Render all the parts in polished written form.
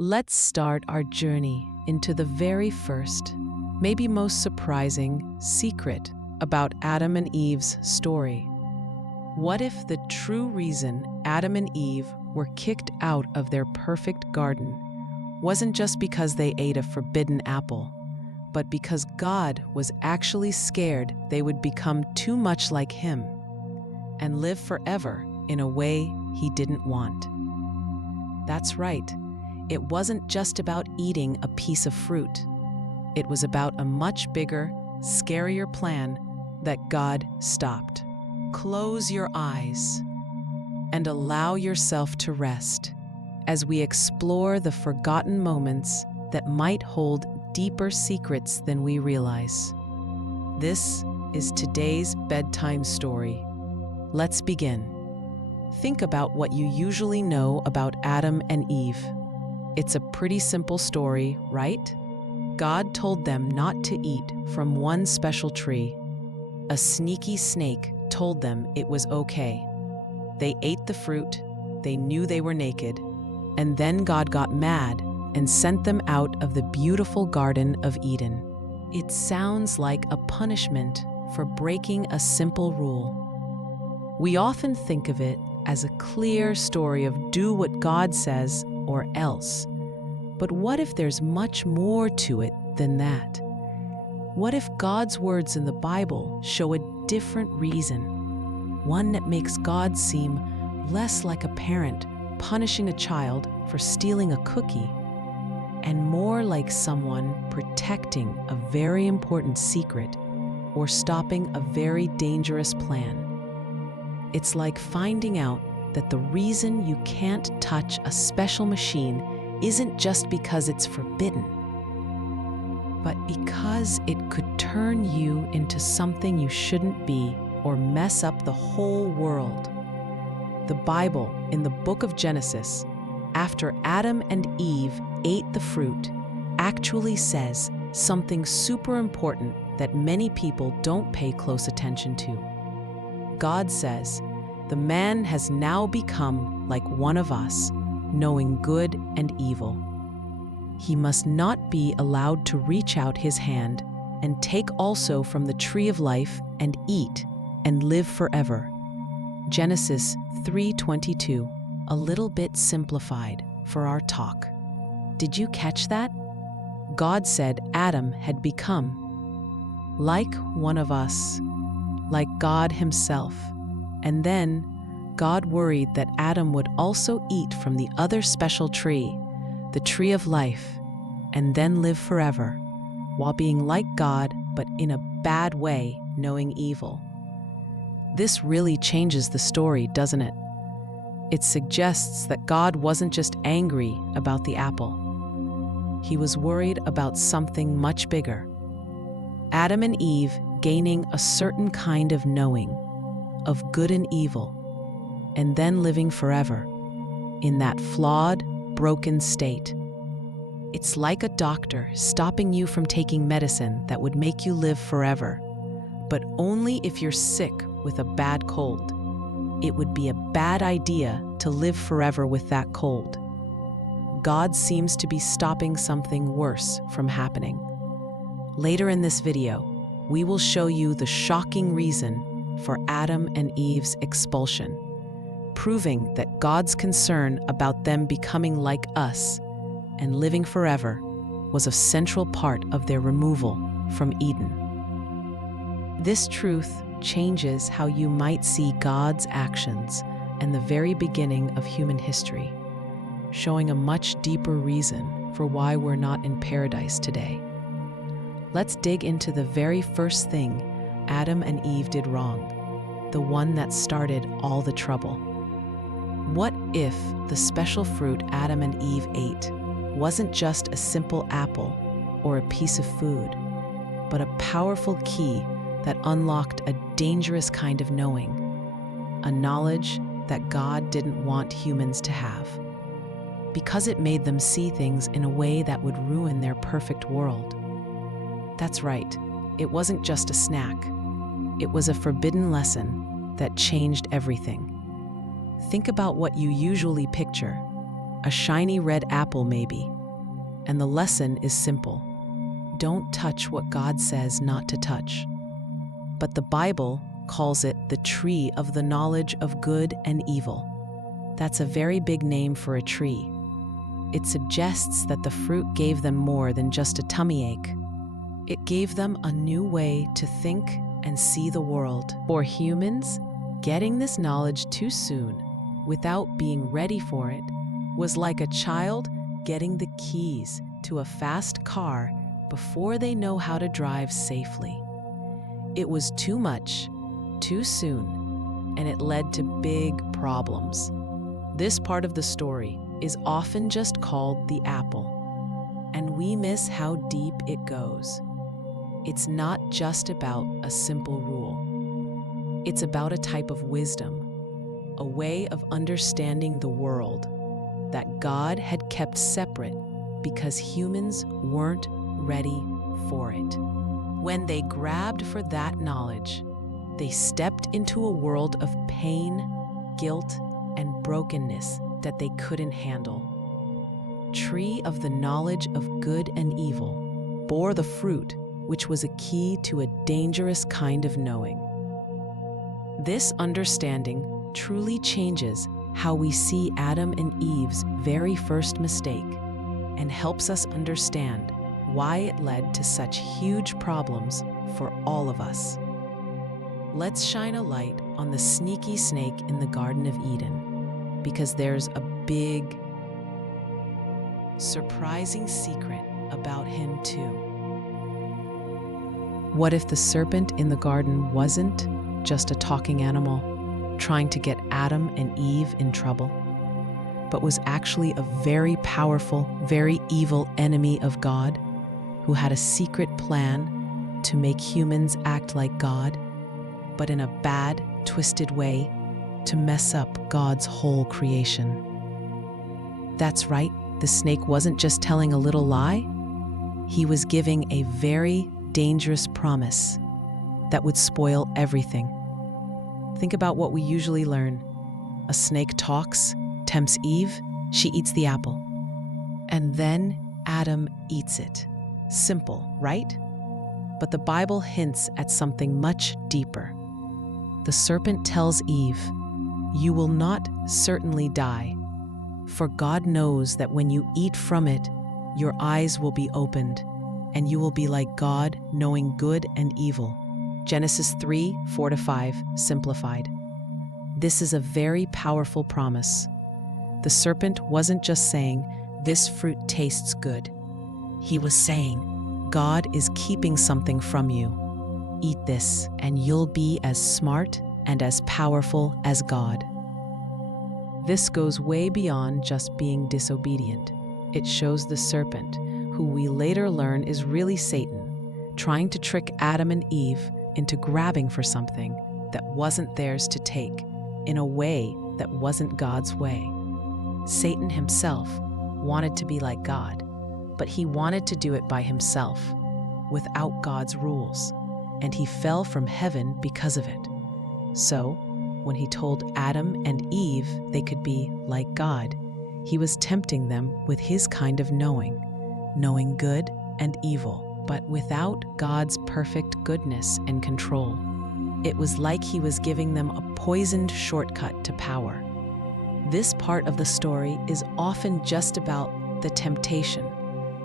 Let's start our journey into the very first, maybe most surprising, secret about Adam and Eve's story. What if the true reason Adam and Eve were kicked out of their perfect garden wasn't just because they ate a forbidden apple, but because God was actually scared they would become too much like Him and live forever in a way He didn't want? That's right. It wasn't just about eating a piece of fruit. It was about a much bigger, scarier plan that God stopped. Close your eyes and allow yourself to rest as we explore the forgotten moments that might hold deeper secrets than we realize. This is today's bedtime story. Let's begin. Think about what you usually know about Adam and Eve. It's a pretty simple story, right? God told them not to eat from one special tree. A sneaky snake told them it was okay. They ate the fruit, they knew they were naked, and then God got mad and sent them out of the beautiful Garden of Eden. It sounds like a punishment for breaking a simple rule. We often think of it as a clear story of do what God says or else. But what if there's much more to it than that? What if God's words in the Bible show a different reason? One that makes God seem less like a parent punishing a child for stealing a cookie, and more like someone protecting a very important secret or stopping a very dangerous plan. It's like finding out that the reason you can't touch a special machine isn't just because it's forbidden, but because it could turn you into something you shouldn't be or mess up the whole world. The Bible, in the book of Genesis, after Adam and Eve ate the fruit, actually says something super important that many people don't pay close attention to. God says, "The man has now become like one of us, knowing good and evil. He must not be allowed to reach out his hand and take also from the tree of life and eat and live forever." Genesis 3:22, a little bit simplified for our talk. Did you catch that? God said Adam had become like one of us, like God Himself. And then God worried that Adam would also eat from the other special tree, the tree of life, and then live forever, while being like God, but in a bad way, knowing evil. This really changes the story, doesn't it? It suggests that God wasn't just angry about the apple. He was worried about something much bigger. Adam and Eve gaining a certain kind of knowing of good and evil, and then living forever in that flawed, broken state. It's like a doctor stopping you from taking medicine that would make you live forever, but only if you're sick with a bad cold. It would be a bad idea to live forever with that cold. God seems to be stopping something worse from happening. Later in this video, we will show you the shocking reason for Adam and Eve's expulsion, proving that God's concern about them becoming like us and living forever was a central part of their removal from Eden. This truth changes how you might see God's actions and the very beginning of human history, showing a much deeper reason for why we're not in paradise today. Let's dig into the very first thing Adam and Eve did wrong, the one that started all the trouble. What if the special fruit Adam and Eve ate wasn't just a simple apple or a piece of food, but a powerful key that unlocked a dangerous kind of knowing, a knowledge that God didn't want humans to have, because it made them see things in a way that would ruin their perfect world? That's right, it wasn't just a snack. It was a forbidden lesson that changed everything. Think about what you usually picture: a shiny red apple maybe. And the lesson is simple. Don't touch what God says not to touch. But the Bible calls it the tree of the knowledge of good and evil. That's a very big name for a tree. It suggests that the fruit gave them more than just a tummy ache. It gave them a new way to think and see the world. For humans, getting this knowledge too soon, without being ready for it, was like a child getting the keys to a fast car before they know how to drive safely. It was too much, too soon, and it led to big problems. This part of the story is often just called the apple, and we miss how deep it goes. It's not just about a simple rule. It's about a type of wisdom, a way of understanding the world that God had kept separate because humans weren't ready for it. When they grabbed for that knowledge, they stepped into a world of pain, guilt, and brokenness that they couldn't handle. Tree of the knowledge of good and evil bore the fruit, which was a key to a dangerous kind of knowing. This understanding truly changes how we see Adam and Eve's very first mistake and helps us understand why it led to such huge problems for all of us. Let's shine a light on the sneaky snake in the Garden of Eden, because there's a big, surprising secret about him too. What if the serpent in the garden wasn't just a talking animal trying to get Adam and Eve in trouble, but was actually a very powerful, very evil enemy of God who had a secret plan to make humans act like God, but in a bad, twisted way to mess up God's whole creation? That's right, the snake wasn't just telling a little lie. He was giving a very dangerous promise that would spoil everything. Think about what we usually learn. A snake talks, tempts Eve, she eats the apple. And then Adam eats it. Simple, right? But the Bible hints at something much deeper. The serpent tells Eve, "You will not certainly die, for God knows that when you eat from it, your eyes will be opened, and you will be like God, knowing good and evil." Genesis 3:4-5, simplified. This is a very powerful promise. The serpent wasn't just saying, "This fruit tastes good." He was saying, "God is keeping something from you. Eat this, and you'll be as smart and as powerful as God." This goes way beyond just being disobedient. It shows the serpent, who we later learn is really Satan, trying to trick Adam and Eve into grabbing for something that wasn't theirs to take, in a way that wasn't God's way. Satan himself wanted to be like God, but he wanted to do it by himself, without God's rules, and he fell from heaven because of it. So, when he told Adam and Eve they could be like God, he was tempting them with his kind of knowing good and evil, but without God's perfect goodness and control. It was like he was giving them a poisoned shortcut to power. This part of the story is often just about the temptation,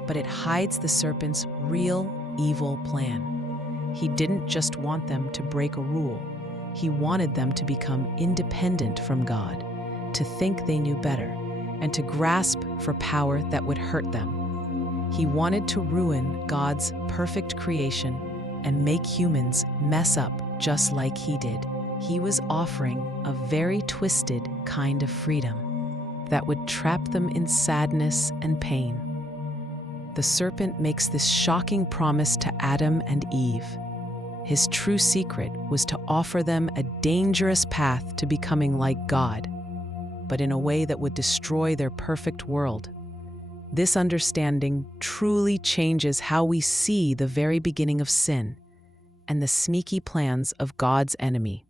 but it hides the serpent's real evil plan. He didn't just want them to break a rule. He wanted them to become independent from God, to think they knew better, and to grasp for power that would hurt them. He wanted to ruin God's perfect creation and make humans mess up just like he did. He was offering a very twisted kind of freedom that would trap them in sadness and pain. The serpent makes this shocking promise to Adam and Eve. His true secret was to offer them a dangerous path to becoming like God, but in a way that would destroy their perfect world. This understanding truly changes how we see the very beginning of sin and the sneaky plans of God's enemy,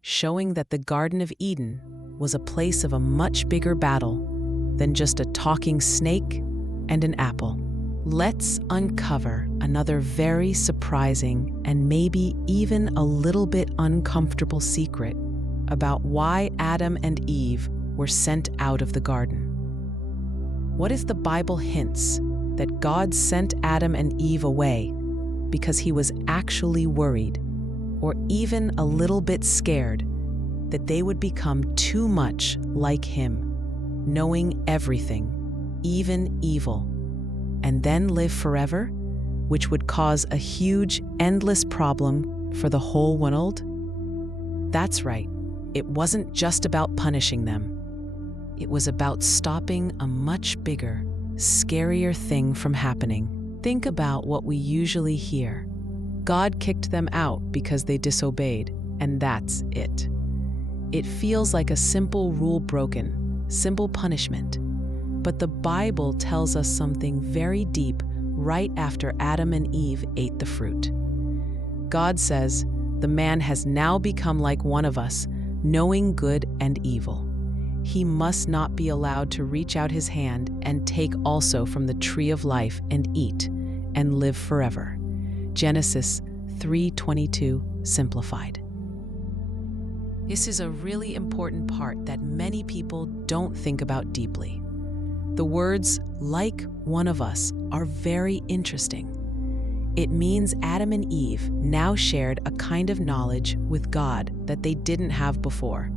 showing that the Garden of Eden was a place of a much bigger battle than just a talking snake and an apple. Let's uncover another very surprising and maybe even a little bit uncomfortable secret about why Adam and Eve were sent out of the garden. What if the Bible hints that God sent Adam and Eve away because he was actually worried, or even a little bit scared, that they would become too much like him, knowing everything, even evil, and then live forever, which would cause a huge, endless problem for the whole world? That's right, it wasn't just about punishing them. It was about stopping a much bigger, scarier thing from happening. Think about what we usually hear. God kicked them out because they disobeyed, and that's it. It feels like a simple rule broken, simple punishment. But the Bible tells us something very deep right after Adam and Eve ate the fruit. God says, "The man has now become like one of us, knowing good and evil. He must not be allowed to reach out his hand and take also from the tree of life and eat and live forever." Genesis 3:22, simplified. This is a really important part that many people don't think about deeply. The words "like one of us" are very interesting. It means Adam and Eve now shared a kind of knowledge with God that they didn't have before.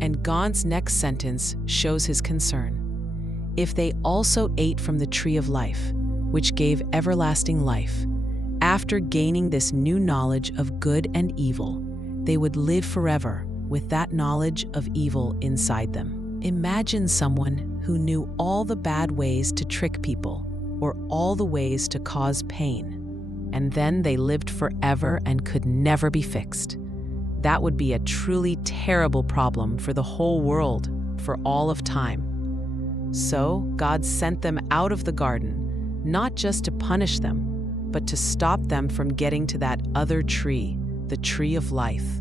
And God's next sentence shows his concern. If they also ate from the tree of life, which gave everlasting life, after gaining this new knowledge of good and evil, they would live forever with that knowledge of evil inside them. Imagine someone who knew all the bad ways to trick people or all the ways to cause pain, and then they lived forever and could never be fixed. That would be a truly terrible problem for the whole world for all of time. So God sent them out of the garden, not just to punish them, but to stop them from getting to that other tree, the tree of life.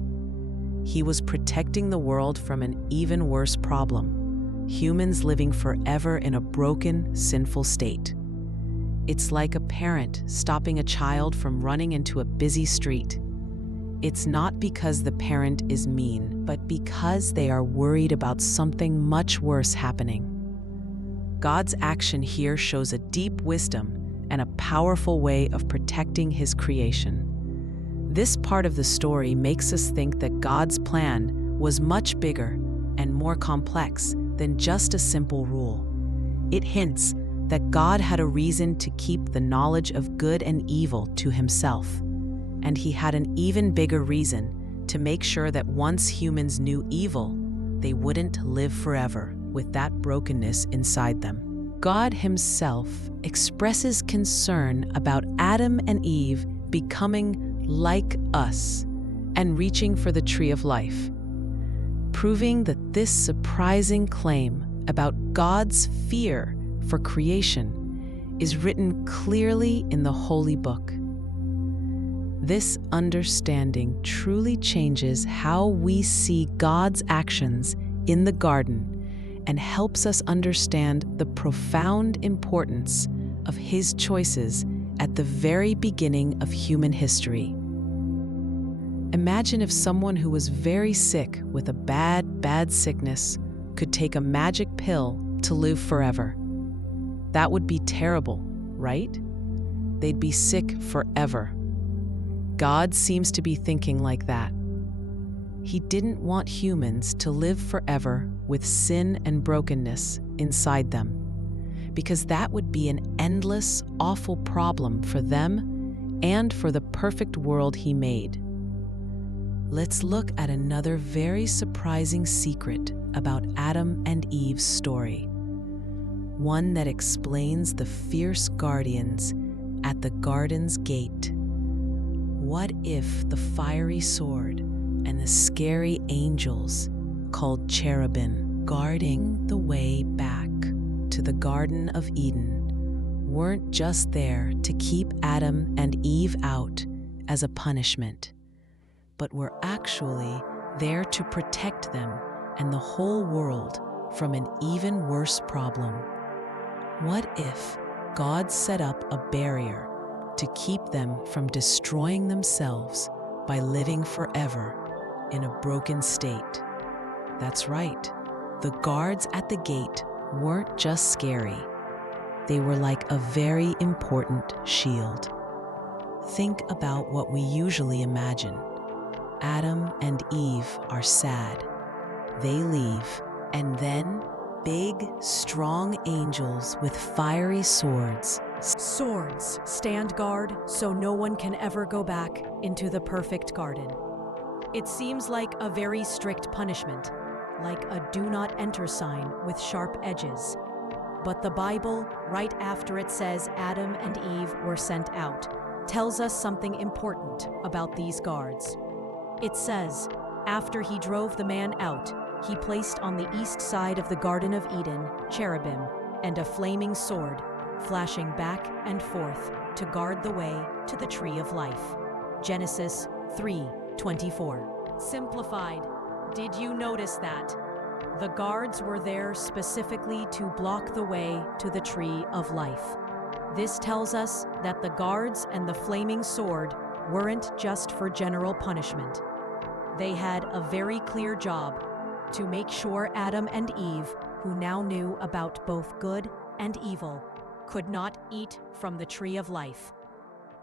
He was protecting the world from an even worse problem: humans living forever in a broken, sinful state. It's like a parent stopping a child from running into a busy street. It's not because the parent is mean, but because they are worried about something much worse happening. God's action here shows a deep wisdom and a powerful way of protecting his creation. This part of the story makes us think that God's plan was much bigger and more complex than just a simple rule. It hints that God had a reason to keep the knowledge of good and evil to himself. And he had an even bigger reason to make sure that once humans knew evil, they wouldn't live forever with that brokenness inside them. God himself expresses concern about Adam and Eve becoming like us and reaching for the tree of life, proving that this surprising claim about God's fear for creation is written clearly in the Holy Book. This understanding truly changes how we see God's actions in the garden and helps us understand the profound importance of his choices at the very beginning of human history. Imagine if someone who was very sick with a bad sickness could take a magic pill to live forever. That would be terrible, right? They'd be sick forever. God seems to be thinking like that. He didn't want humans to live forever with sin and brokenness inside them, because that would be an endless, awful problem for them and for the perfect world he made. Let's look at another very surprising secret about Adam and Eve's story, one that explains the fierce guardians at the garden's gate. What if the fiery sword and the scary angels, called cherubim, guarding the way back to the Garden of Eden, weren't just there to keep Adam and Eve out as a punishment, but were actually there to protect them and the whole world from an even worse problem. What if God set up a barrier to keep them from destroying themselves by living forever in a broken state? That's right. The guards at the gate weren't just scary. They were like a very important shield. Think about what we usually imagine. Adam and Eve are sad. They leave, and then big, strong angels with fiery swords. Swords stand guard so no one can ever go back into the perfect garden. It seems like a very strict punishment, like a do not enter sign with sharp edges. But the Bible, right after it says Adam and Eve were sent out, tells us something important about these guards. It says, after he drove the man out, he placed on the east side of the Garden of Eden cherubim and a flaming sword, flashing back and forth to guard the way to the tree of life. Genesis 3:24. Simplified. Did you notice that? The guards were there specifically to block the way to the tree of life. This tells us that the guards and the flaming sword weren't just for general punishment. They had a very clear job to make sure Adam and Eve, who now knew about both good and evil, could not eat from the tree of life.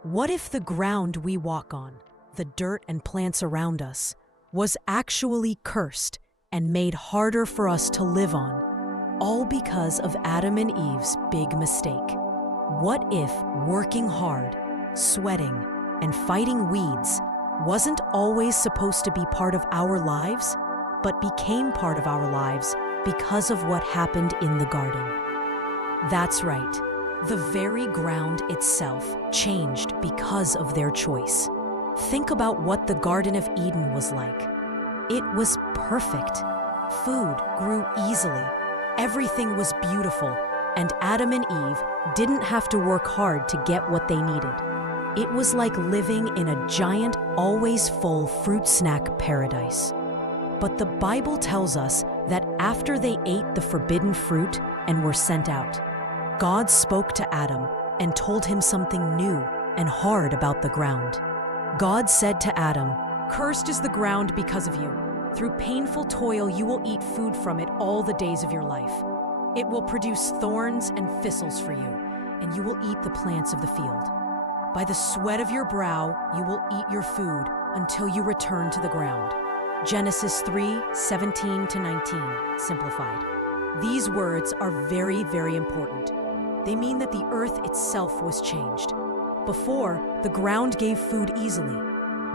What if the ground we walk on, the dirt and plants around us, was actually cursed and made harder for us to live on, all because of Adam and Eve's big mistake? What if working hard, sweating, and fighting weeds wasn't always supposed to be part of our lives, but became part of our lives because of what happened in the garden? That's right. The very ground itself changed because of their choice. Think about what the Garden of Eden was like. It was perfect. Food grew easily. Everything was beautiful, and Adam and Eve didn't have to work hard to get what they needed. It was like living in a giant, always full fruit snack paradise. But the Bible tells us that after they ate the forbidden fruit and were sent out, God spoke to Adam and told him something new and hard about the ground. God said to Adam, "Cursed is the ground because of you. Through painful toil you will eat food from it all the days of your life. It will produce thorns and thistles for you, and you will eat the plants of the field. By the sweat of your brow you will eat your food until you return to the ground." Genesis 3:17-19, simplified. These words are very, very important. They mean that the earth itself was changed. Before, the ground gave food easily.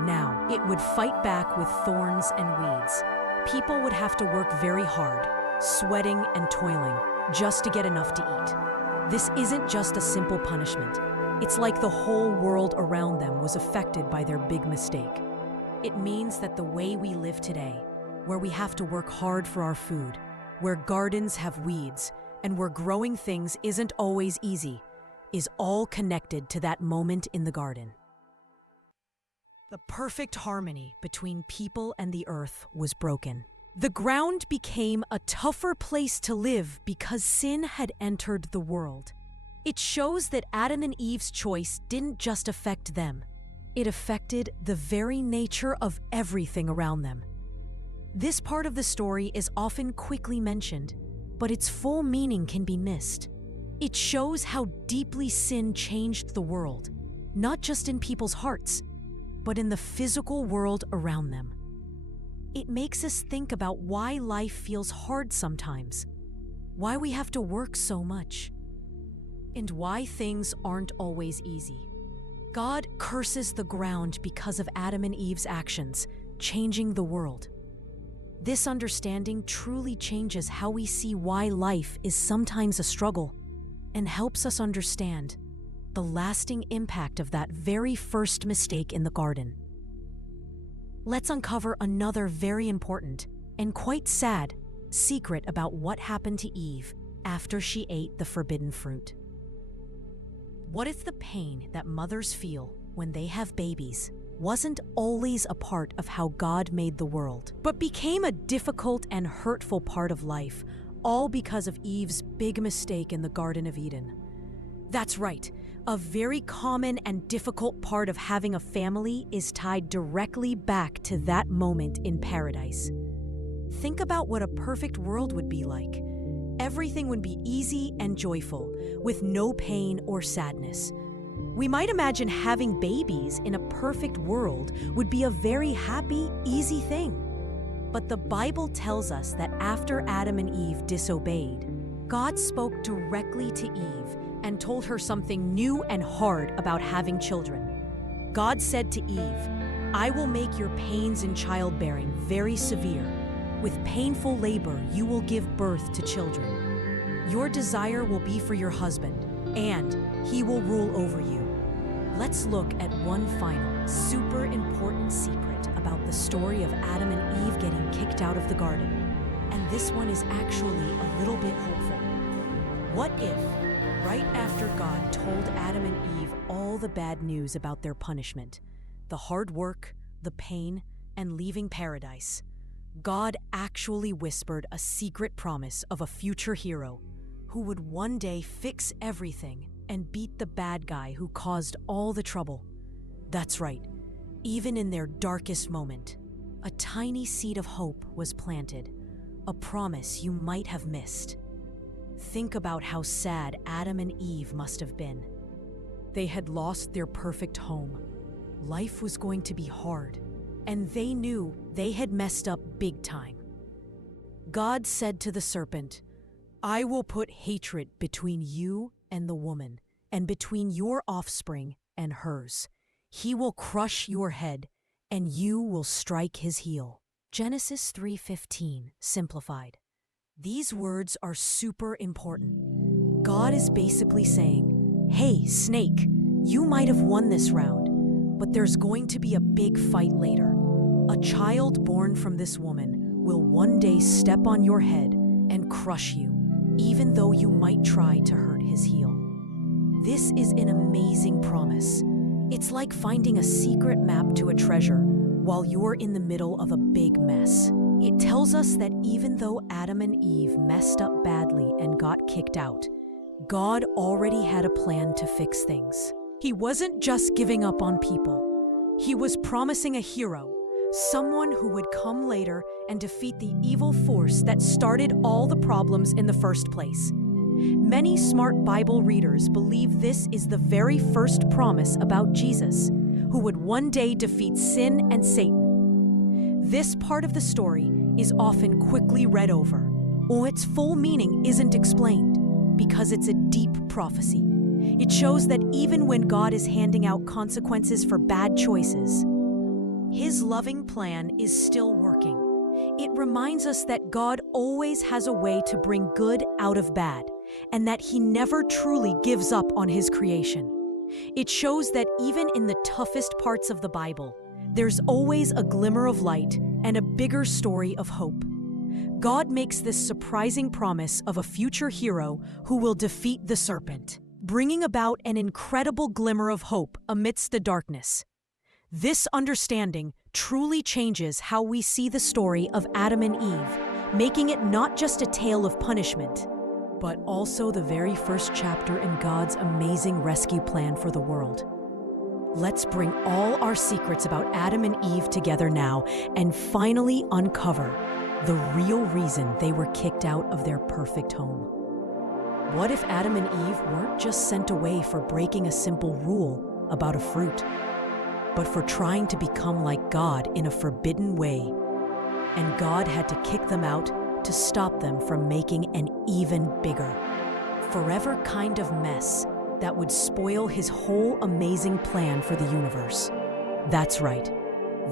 Now, it would fight back with thorns and weeds. People would have to work very hard, sweating and toiling, just to get enough to eat. This isn't just a simple punishment. It's like the whole world around them was affected by their big mistake. It means that the way we live today, where we have to work hard for our food, where gardens have weeds, and where growing things isn't always easy, is all connected to that moment in the garden. The perfect harmony between people and the earth was broken. The ground became a tougher place to live because sin had entered the world. It shows that Adam and Eve's choice didn't just affect them. It affected the very nature of everything around them. This part of the story is often quickly mentioned, but its full meaning can be missed. It shows how deeply sin changed the world, not just in people's hearts, but in the physical world around them. It makes us think about why life feels hard sometimes, why we have to work so much, and why things aren't always easy. God curses the ground because of Adam and Eve's actions, changing the world. This understanding truly changes how we see why life is sometimes a struggle, and helps us understand the lasting impact of that very first mistake in the garden. Let's uncover another very important and quite sad secret about what happened to Eve after she ate the forbidden fruit. What if the pain that mothers feel when they have babies wasn't always a part of how God made the world, but became a difficult and hurtful part of life all because of Eve's big mistake in the Garden of Eden. That's right. A very common and difficult part of having a family is tied directly back to that moment in paradise. Think about what a perfect world would be like. Everything would be easy and joyful, with no pain or sadness. We might imagine having babies in a perfect world would be a very happy, easy thing. But the Bible tells us that after Adam and Eve disobeyed, God spoke directly to Eve and told her something new and hard about having children. God said to Eve, "I will make your pains in childbearing very severe. With painful labor, you will give birth to children. Your desire will be for your husband, and he will rule over you." Let's look at one final, super important secret about the story of Adam and Eve getting kicked out of the garden. And this one is actually a little bit hopeful. What if, right after God told Adam and Eve all the bad news about their punishment, the hard work, the pain, and leaving paradise, God actually whispered a secret promise of a future hero who would one day fix everything and beat the bad guy who caused all the trouble? That's right. Even in their darkest moment, a tiny seed of hope was planted, a promise you might have missed. Think about how sad Adam and Eve must have been. They had lost their perfect home. Life was going to be hard, and they knew they had messed up big time. God said to the serpent, "I will put hatred between you and the woman, and between your offspring and hers. He will crush your head, and you will strike his heel." Genesis 3:15, simplified. These words are super important. God is basically saying, "Hey, snake, you might have won this round, but there's going to be a big fight later. A child born from this woman will one day step on your head and crush you, even though you might try to hurt his heel." This is an amazing promise. It's like finding a secret map to a treasure while you're in the middle of a big mess. It tells us that even though Adam and Eve messed up badly and got kicked out, God already had a plan to fix things. He wasn't just giving up on people. He was promising a hero, someone who would come later and defeat the evil force that started all the problems in the first place. Many smart Bible readers believe this is the very first promise about Jesus, who would one day defeat sin and Satan. This part of the story is often quickly read over, or its full meaning isn't explained, because it's a deep prophecy. It shows that even when God is handing out consequences for bad choices, His loving plan is still working. It reminds us that God always has a way to bring good out of bad, and that He never truly gives up on His creation. It shows that even in the toughest parts of the Bible, there's always a glimmer of light and a bigger story of hope. God makes this surprising promise of a future hero who will defeat the serpent, bringing about an incredible glimmer of hope amidst the darkness. This understanding truly changes how we see the story of Adam and Eve, making it not just a tale of punishment, but also the very first chapter in God's amazing rescue plan for the world. Let's bring all our secrets about Adam and Eve together now and finally uncover the real reason they were kicked out of their perfect home. What if Adam and Eve weren't just sent away for breaking a simple rule about a fruit, but for trying to become like God in a forbidden way, and God had to kick them out to stop them from making an even bigger, forever kind of mess that would spoil His whole amazing plan for the universe? That's right.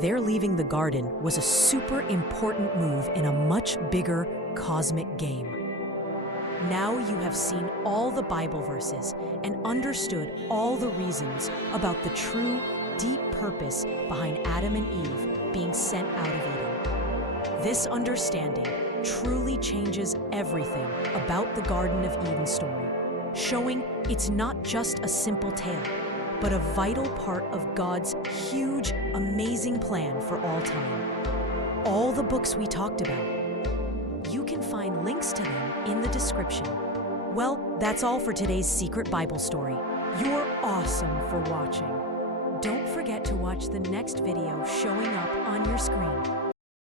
Their leaving the garden was a super important move in a much bigger cosmic game. Now you have seen all the Bible verses and understood all the reasons about the true, deep purpose behind Adam and Eve being sent out of Eden. This understanding truly changes everything about the Garden of Eden story, showing it's not just a simple tale, but a vital part of God's huge, amazing plan for all time. All the books we talked about, you can find links to them in the description. Well, that's all for today's Secret Bible story. You're awesome for watching. Don't forget to watch the next video showing up on your screen.